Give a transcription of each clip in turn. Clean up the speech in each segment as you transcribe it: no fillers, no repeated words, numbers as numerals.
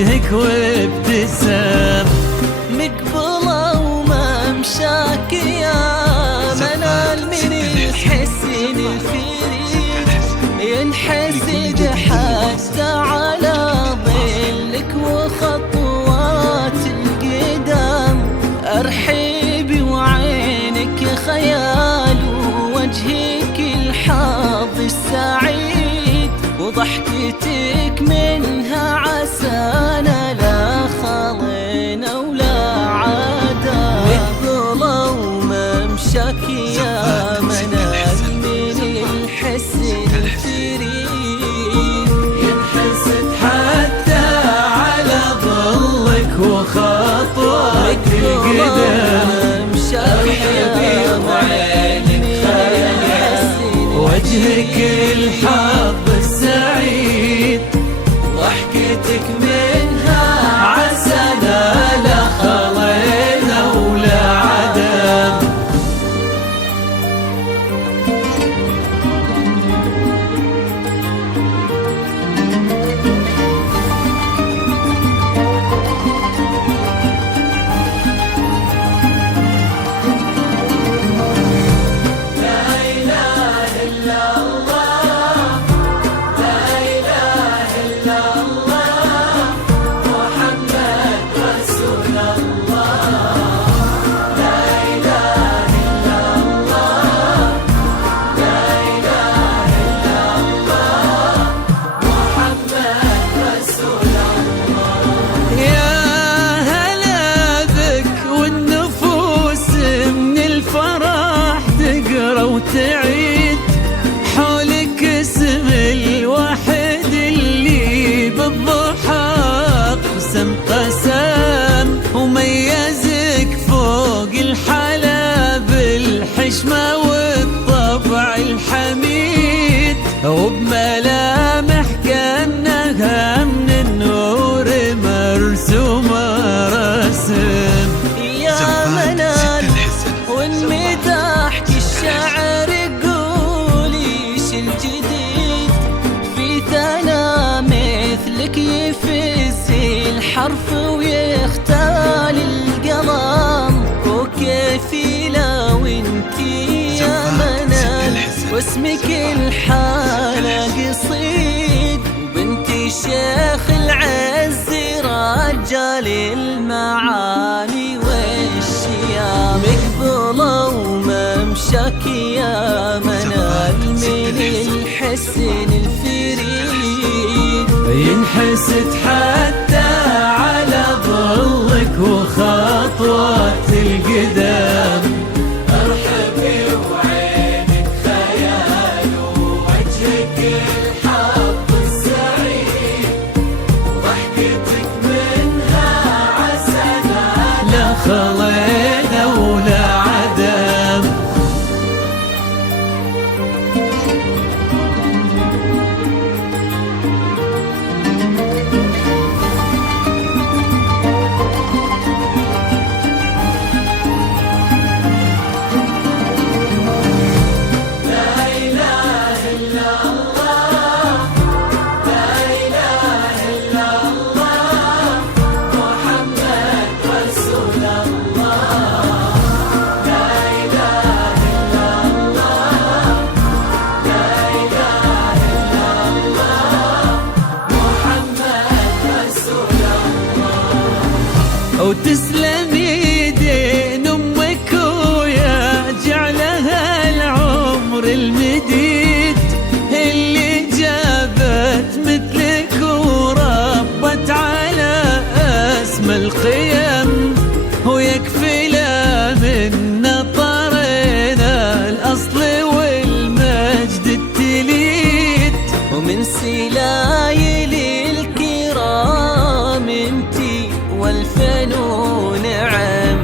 وجهك وابتسام، مقبلة وممشاك يا منال من الحسن الفريد، ينحسد حتى على ظلك وخطوات القدام، أرحبي وعينك خيال ووجهك الحظ السعيد، وضحكتك منها عسانا لا خلينا ولا عادا، مقبلة وممشاك يا منال من الحسن الفريد، ينحسد حتى على ظلك وخطوات القدام، أرحبي وعينك خيال وجهك الحظ السعيد، ضحكتك منها عسانا لا خلينا ولا عدم. وتعيد حولك اسم الواحد اللي بالضحى قسم قسم، وميزك فوق الحلا بالحشمة والطبع الحميد، وبملامح كأنها من النور مرسومة رسم، يا منال وإن مداحك الشعر قولي ايش الجديد، في ثنا مثلك يفز الحرف ويختال القلم، وكيفي لو انتي يا منال واسمك الحالة قصيد، وبنتي شيخ العز رجال المعاني والشيام، مقبلة وممشاك يا منال من الحسن الفريد، ينحسد حتى على ظلك وخطوات القدام، أرحبي وعينك خيال ووجهك الحظ السعيد، ضحكتك منها عسانا لا خلينا ولا عدم. وتسلم يدين امك ويا جعلها العمر المديد، اللي جابت مثلك وربت على اسمى القيم، ويكفي لا من نطرنا الاصل والمجد التليد، ومن سلايل الكرام انتي والفنون نعم،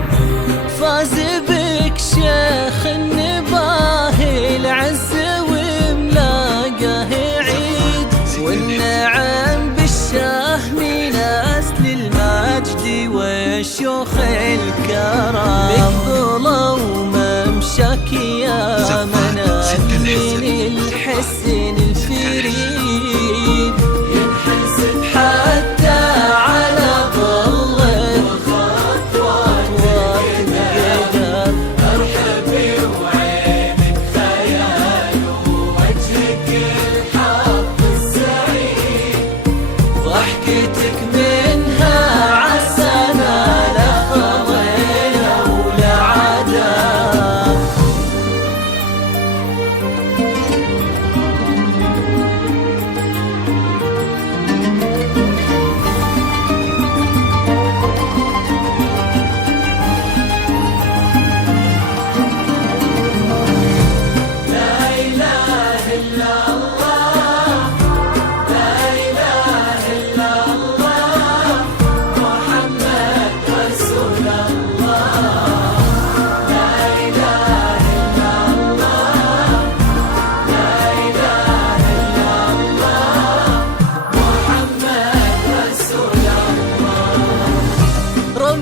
فاز بك شيخ النباه العز وملاقاه عيد، والنعم بالشاه من أسل المجد والشيوخ الكرام، مقبلة وممشاك يا منال من الحسن الفريد، ينحسد حتى على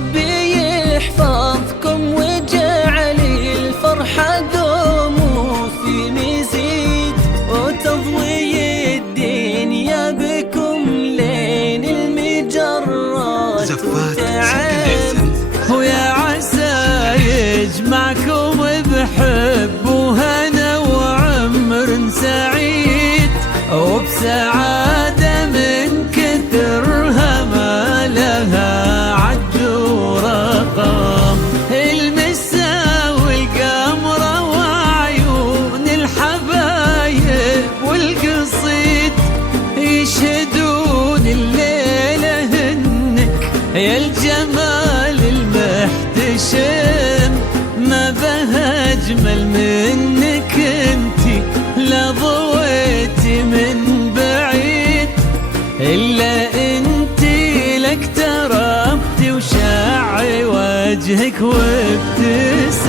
ربي يحفظكم وجعل الفرحة دوم وفي مزيد، وتضوي الدنيا بكم لين المجرات وتعب. ويا عسى يجمعكم بحب وهنا وعمر سعيد، وبسعادة من كثرها ما لها عد ورقم. المسا والقمرة وعيون الحبايب والقصيد يشهدون الليلة هنك يا الجمال المحتشم. ما بها أجمل منك انتي لا ضويتي من بعيد، إلا انتي لك تربتي وشع وجهك وابتسم.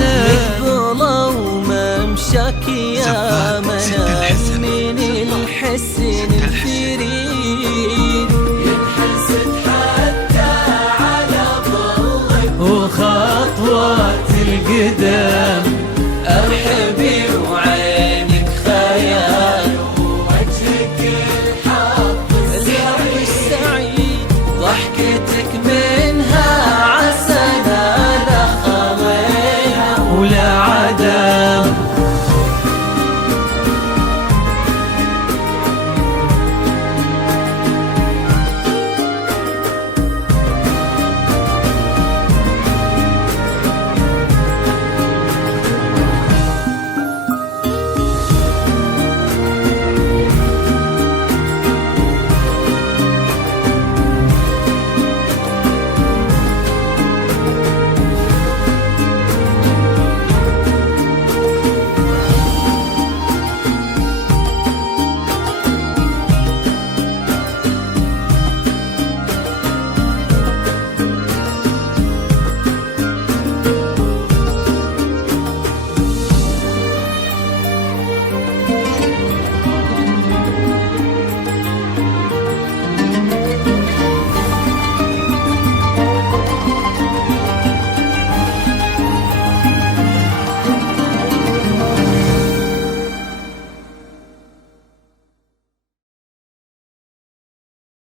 بالظلا وممشاك يا منام من الحسن الفريد، ينحسد حتى على ظلك وخطوات القدام